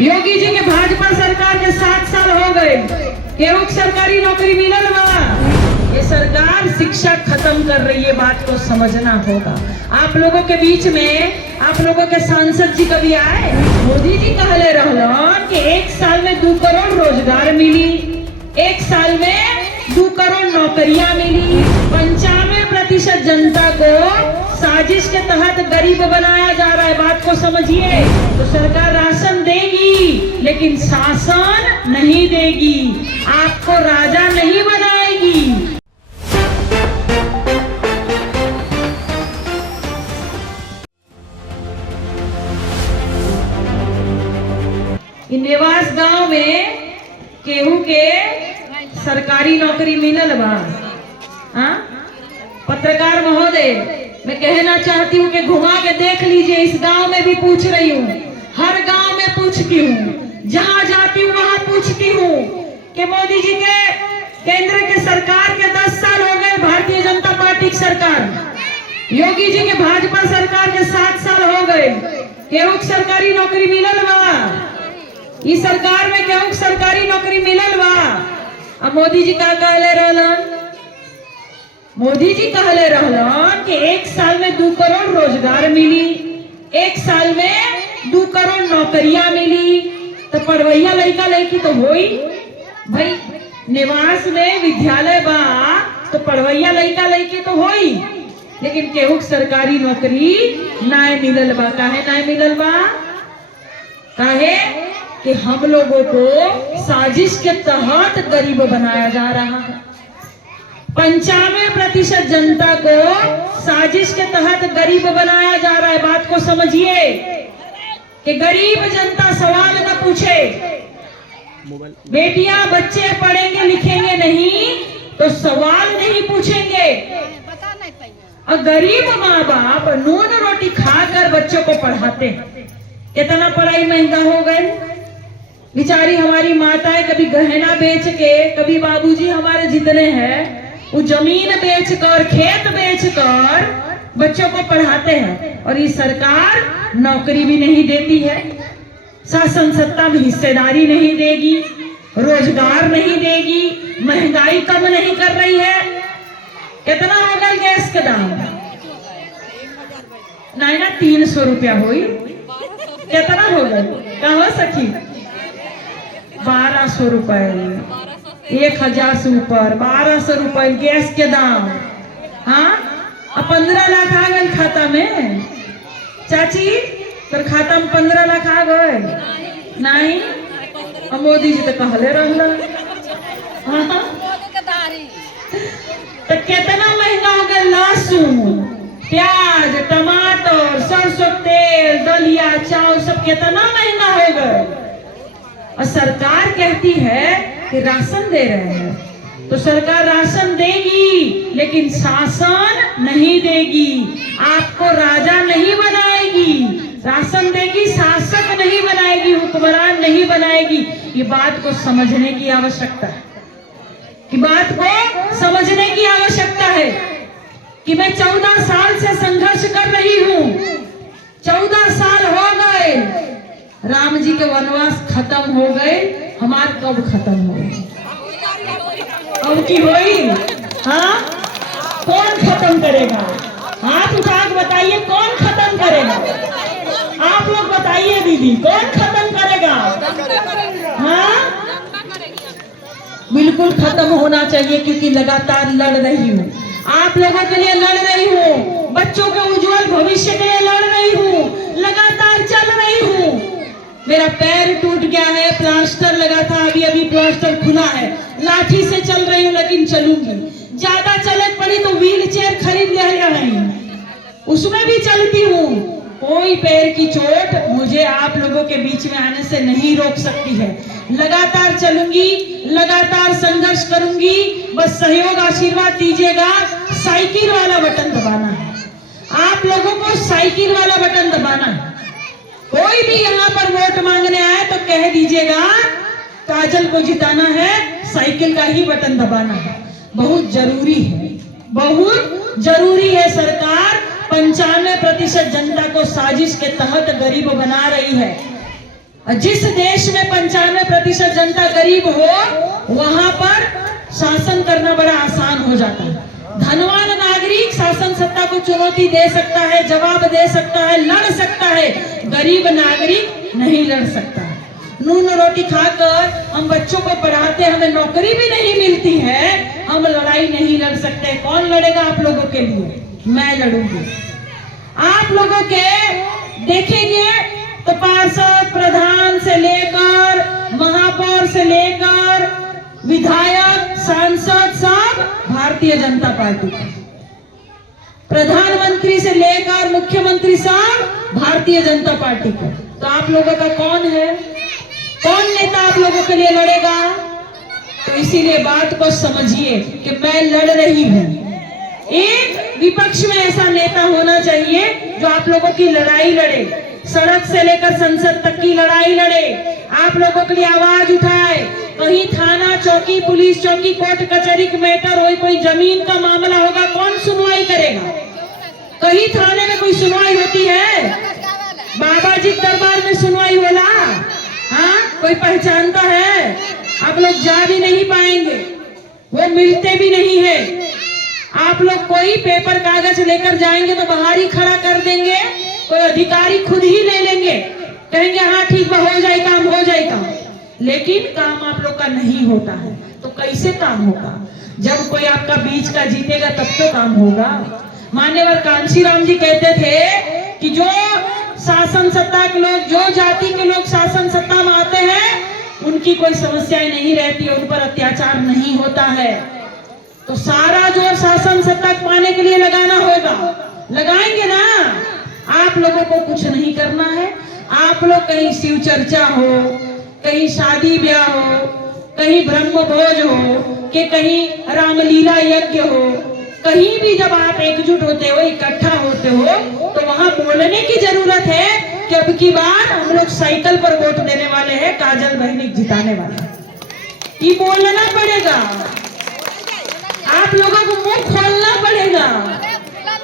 योगी जी के भाजपा सरकार के 7 साल हो गए, केहू सरकारी नौकरी मिलल बा। ये सरकार शिक्षा खत्म कर रही है, बात को समझना होगा। आप लोगों के बीच में आप लोगों के सांसद जी कभी आए? मोदी जी कहले रहलन कि 1 साल में 2 करोड़ रोजगार मिली, 1 साल में 2 करोड़ नौकरियां मिली। 95% जनता को साजिश के तहत गरीब बनाया जा रहा है, बात को समझिए। तो सरकार राशन देगी लेकिन शासन नहीं देगी, आपको राजा नहीं बनाएगी। निवास गांव में केहू के सरकारी नौकरी मिलल बा। पत्रकार महोदय, मैं कहना चाहती हूँ कि घुमा के देख लीजिए, इस गांव में भी पूछ रही हूँ, हर गांव में पूछती हूँ, जहाँ जाती हूँ वहाँ पूछती हूँ कि मोदी जी के केंद्र के सरकार के 10 साल हो गए, भारतीय जनता पार्टी की सरकार, योगी जी के भाजपा सरकार के 7 साल हो गए, केहू सरकारी नौकरी मिलल बा? इस सरकार में केहू सरकारी नौकरी मिलल बा? अब मोदी जी का कहले रहलन, मोदी जी कहले रहलन कि 1 साल में 2 करोड़ रोजगार मिली, 1 साल में 2 करोड़ नौकरियां मिली। तो पढ़वैया लड़का लड़की तो होई भाई, निवास में विद्यालय बा तो पढ़वैया लड़का लड़की तो होई, लेकिन केहू सरकारी नौकरी नाय मिलल बा। काहे नाय मिलल बा? काहे कि हम लोगों को साजिश के तहत गरीब बनाया जा रहा है। 95% जनता को साजिश के तहत गरीब बनाया जा रहा है, बात को समझिए। कि गरीब जनता सवाल न पूछे, बेटियां बच्चे पढ़ेंगे लिखेंगे नहीं तो सवाल नहीं पूछेंगे। और गरीब माँ बाप नून रोटी खाकर बच्चों को पढ़ाते हैं। कितना पढ़ाई महंगा हो गई, बेचारी हमारी माताएं कभी गहना बेच के, कभी बाबूजी हमारे जितने हैं वो जमीन बेचकर, खेत बेचकर बच्चों को पढ़ाते हैं। और ये सरकार नौकरी भी नहीं देती है, शासन सत्ता में हिस्सेदारी नहीं देगी, रोजगार नहीं देगी, महंगाई कम नहीं कर रही है। कितना होगा गैस का दाम? नहीं ना 300 रुपया हुई। कितना होगा? कहाँ सखी? 1200 रुपए, 1000 से ऊपर 1200 रुपए गैस के दाम। हाँ, अब 15 लाख आ गए खाता में। चाची तर खाता में 15 लाख आ गए? नहीं, अब मोदी जी तो कहले रहलन। हाँ, तो कितना महंगा हो गया? लहसुन, प्याज, टमाटर, सरसों तेल, दलिया, चावल सब कितना महंगा हो गए। और सरकार कहती है कि राशन दे रहे हैं। तो सरकार राशन देगी लेकिन शासन नहीं देगी, आपको राजा नहीं बनाएगी। राशन देगी, शासक नहीं बनाएगी, हुक्मरान नहीं बनाएगी। ये बात को समझने की आवश्यकता है, कि बात को समझने की आवश्यकता है कि मैं 14 साल से संघर्ष कर रही हूँ। 14 साल हो गए, राम जी के वनवास खत्म हो गए, हमार कब खत्म हो गए? अब की होई? हाँ, कौन खत्म करेगा? हाथ उठा के बताइए, कौन खत्म करेगा? आप लोग बताइए दीदी, कौन खत्म करेगा? हाँ, बिल्कुल खत्म होना चाहिए, क्योंकि लगातार लड़ रही हूँ, आप लोगों के लिए लड़ रही हूँ, बच्चों के उज्जवल भविष्य के लिए लड़ रही हूँ, लगातार चल रही हूँ। मेरा पैर टूट गया है, प्लास्टर लगा था, अभी अभी प्लास्टर खुला है, लाठी से चल रही हूँ लेकिन चलूंगी। ज्यादा चले पड़ी तो व्हील चेयर खरीद लिया नहीं, उसमें भी चलती हूँ। कोई पैर की चोट मुझे आप लोगों के बीच में आने से नहीं रोक सकती है। लगातार चलूंगी, लगातार संघर्ष करूंगी। बस सहयोग आशीर्वाद दीजिएगा। साइकिल वाला बटन दबाना है, आप लोगों को साइकिल वाला बटन दबाना है। कोई भी यहाँ पर वोट मांगने आए तो कह दीजिएगा काजल को जिताना है, साइकिल का ही बटन दबाना है। बहुत जरूरी है, बहुत जरूरी है। सरकार 95% जनता को साजिश के तहत गरीब बना रही है। और जिस देश में 95% जनता गरीब हो वहां पर शासन करना बड़ा आसान हो जाता है। धनवान नागरिक शासन सत्ता को चुनौती दे सकता है, जवाब दे सकता है, लड़ सकता है। गरीब नागरिक नहीं लड़ सकता। नून रोटी खाकर हम बच्चों को पढ़ाते, हमें नौकरी भी नहीं मिलती है, हम लड़ाई नहीं लड़ सकते। कौन लड़ेगा आप लोगों के लिए? मैं लड़ूंगी। आप लोगों के देखेंगे तो पार्षद, प्रधान से लेकर महापौर से लेकर विधायक, सांसद सब भारतीय जनता पार्टी का, प्रधानमंत्री से लेकर मुख्यमंत्री सब भारतीय जनता पार्टी का। तो आप लोगों का कौन है? कौन नेता आप लोगों के लिए लड़ेगा? तो इसीलिए बात को समझिए कि मैं लड़ रही हूं। एक विपक्ष में ऐसा नेता होना चाहिए जो आप लोगों की लड़ाई लड़े, सड़क से लेकर संसद तक की लड़ाई लड़े, आप लोगों के लिए आवाज उठाए। कहीं थाना चौकी, पुलिस चौकी, कोर्ट कचहरी का मैटर हो, कोई जमीन का मामला होगा, कौन सुनवाई करेगा? कहीं थाने में कोई सुनवाई होती है? बाबा जी दरबार में सुनवाई होला? हाँ, कोई पहचानता है? आप लोग जा भी नहीं पाएंगे, वो मिलते भी नहीं है। आप लोग कोई पेपर कागज लेकर जाएंगे तो बाहर ही खड़ा कर देंगे, कोई अधिकारी खुद ही ले लेंगे, कहेंगे हाँ ठीक हो जाए काम, हो जाए काम। लेकिन काम आप लोग का नहीं होता है। तो कैसे काम होगा? जब कोई आपका बीच का जीतेगा तब तो काम होगा। मान्यवर कांशीराम जी कहते थे कि जो शासन सत्ता के लोग, जो जाति के लोग शासन सत्ता में आते हैं उनकी कोई समस्याएं नहीं रहती, उन पर अत्याचार नहीं होता है। तो सारा जोर शासन सत्ता पाने के लिए लगाना होगा। लगाएंगे ना? आप लोगों को कुछ नहीं करना है। आप लोग कहीं शिव चर्चा हो, कहीं शादी ब्याह हो, कहीं ब्रह्म भोज हो, कि कहीं रामलीला यज्ञ हो, कहीं भी जब आप एकजुट होते हो, इकट्ठा होते हो, तो वहां बोलने की जरूरत है कि अब की बार हम लोग साइकिल पर वोट देने वाले हैं, काजल बहनी जिताने वाले हैं। ये बोलना पड़ेगा, आप लोगों को मुंह खोलना पड़ेगा।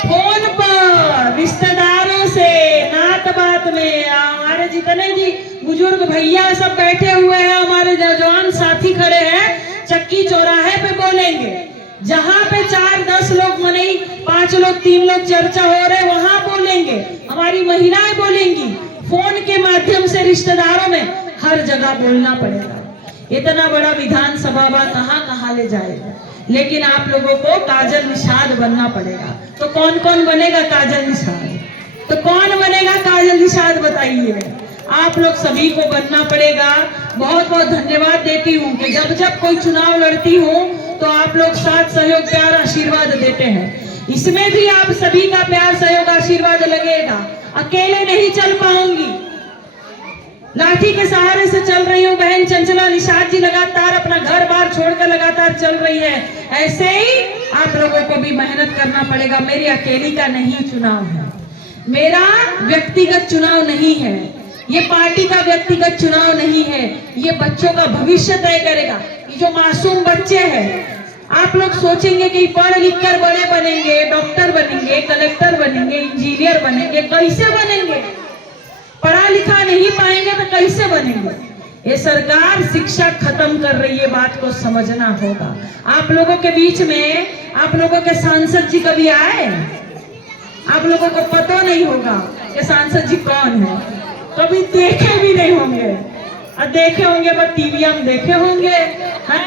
फोन पर, रिश्तेदारों से, नात बात में, हमारे जितने भी बुजुर्ग भैया सब बैठे हुए हैं, हमारे जवान साथी खड़े हैं, चक्की चौराहे पे बोलेंगे। जहाँ पे 4-10 लोग मने 5 लोग 3 लोग चर्चा हो रहे वहां बोलेंगे। हमारी महिलाएं बोलेंगी, फोन के माध्यम से रिश्तेदारों में, हर जगह बोलना पड़ेगा। इतना बड़ा विधानसभा कहाँ कहाँ ले जाएगा। लेकिन आप लोगों को काजल निषाद बनना पड़ेगा। तो कौन कौन बनेगा काजल निषाद? तो कौन बनेगा काजल निषाद बताइए? आप लोग सभी को बनना पड़ेगा। बहुत बहुत धन्यवाद देती हूँ कि जब जब कोई चुनाव लड़ती हूँ तो आप लोग साथ सहयोग प्यार आशीर्वाद देते हैं। इसमें भी आप सभी का प्यार सहयोग आशीर्वाद लगेगा। अकेले नहीं चल पाऊंगी, लाठी के सहारे से चल रही हूँ। बहन चंचला निषाद जी लगातार अपना घर बार छोड़कर लगातार चल रही है। ऐसे ही आप लोगों को भी मेहनत करना पड़ेगा। मेरी अकेली का नहीं चुनाव है, मेरा व्यक्तिगत चुनाव नहीं है, ये पार्टी का व्यक्तिगत चुनाव नहीं है, ये बच्चों का भविष्य तय करेगा। ये जो मासूम बच्चे हैं, आप लोग सोचेंगे कि पढ़ लिख कर बड़े बनेंगे, डॉक्टर बनेंगे, कलेक्टर बनेंगे, इंजीनियर बनेंगे, कैसे बनेंगे? पढ़ा लिखा नहीं पाएंगे तो कैसे बनेंगे? ये सरकार शिक्षा खत्म कर रही है, बात को समझना होगा। आप लोगों के बीच में आप लोगों के सांसद जी कभी आए? आप लोगों को पता नहीं होगा कि सांसद जी कौन है, कभी देखे भी नहीं होंगे। और देखे होंगे बस टीवी में देखे होंगे हैं,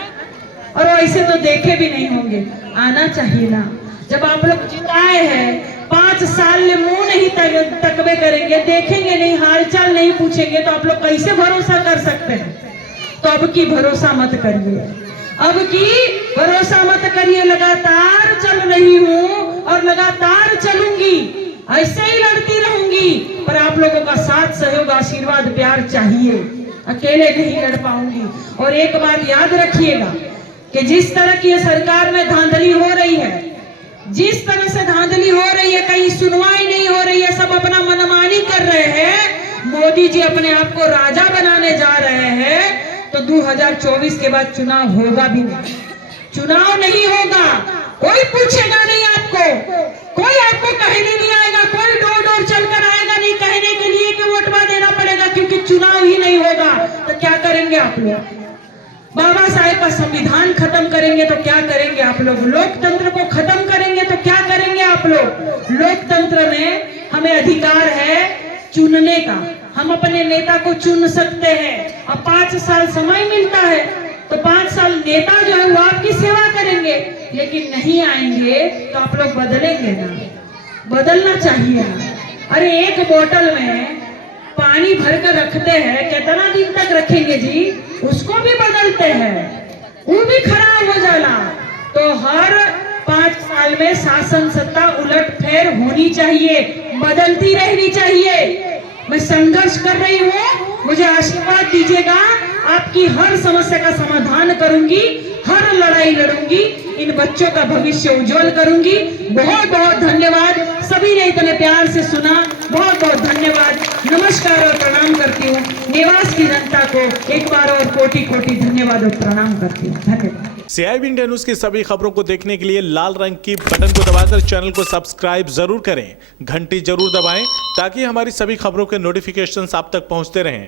और वैसे तो देखे भी नहीं होंगे। आना चाहिए ना। जब आप लोग जिताए हैं, 5 साल में मुंह नहीं तकबे करेंगे, देखेंगे नहीं, हालचाल नहीं पूछेंगे, तो आप लोग कैसे भरोसा कर सकते हैं? तो अब की भरोसा मत करिए, अब की भरोसा मत करिए। लगातार चल रही हूँ और लगातार चलूंगी, ऐसे ही लड़ती रहूंगी, पर आप लोगों का साथ सहयोग आशीर्वाद प्यार चाहिए। अकेले नहीं लड़ पाऊंगी। और एक बात याद रखिएगा कि जिस तरह की सरकार में धांधली हो रही है, जिस तरह से धांधली हो रही है, कहीं सुनवाई नहीं हो रही है, सब अपना मनमानी कर रहे हैं। मोदी जी अपने आप को राजा बनाने जा रहे हैं। तो 2024 के बाद चुनाव होगा भी नहीं, चुनाव नहीं होगा, कोई पूछेगा नहीं आपको, कोई आपको कहने नहीं आएगा, कोई डोर डोर चलकर आएगा नहीं कहने के लिए कि वोटवा देना पड़ेगा, क्योंकि चुनाव ही नहीं होगा तो क्या करेंगे आप लोग? बाबा साहेब का संविधान खत्म करेंगे तो क्या करेंगे आप लोग? लोकतंत्र को खत्म करेंगे तो क्या करेंगे आप लोग? लोकतंत्र में हमें अधिकार है चुनने का, हम अपने नेता को चुन सकते हैं। अब 5 साल समय मिलता है तो 5 साल नेता जो है वो आपकी सेवा करेंगे, लेकिन नहीं आएंगे तो आप लोग बदलेंगे ना? बदलना चाहिए ना। अरे एक बोतल में पानी भर कर रखते हैं, कितना दिन तक रखेंगे जी? उसको भी बदलते हैं, वो भी खराब हो जाला। तो हर 5 साल में शासन सत्ता उलट फेर होनी चाहिए, बदलती रहनी चाहिए। मैं संघर्ष कर रही हूँ, मुझे आशीर्वाद दीजिएगा, आपकी हर समस्या का समाधान करूंगी, हर लड़ाई लड़ूंगी, इन बच्चों का भविष्य उज्जवल करूंगी। बहुत बहुत धन्यवाद, सभी ने इतने प्यार से सुना, बहुत बहुत धन्यवाद। नमस्कार और प्रणाम करती हूँ। नेवास की जनता को एक बार और कोटि कोटि धन्यवाद और प्रणाम करती हूँ। धन्यवाद। CIB इंडिया न्यूज की सभी खबरों को देखने के लिए लाल रंग की बटन को दबाकर चैनल को सब्सक्राइब जरूर करें, घंटी जरूर दबाएं ताकि हमारी सभी खबरों के नोटिफिकेशंस आप तक पहुंचते रहें।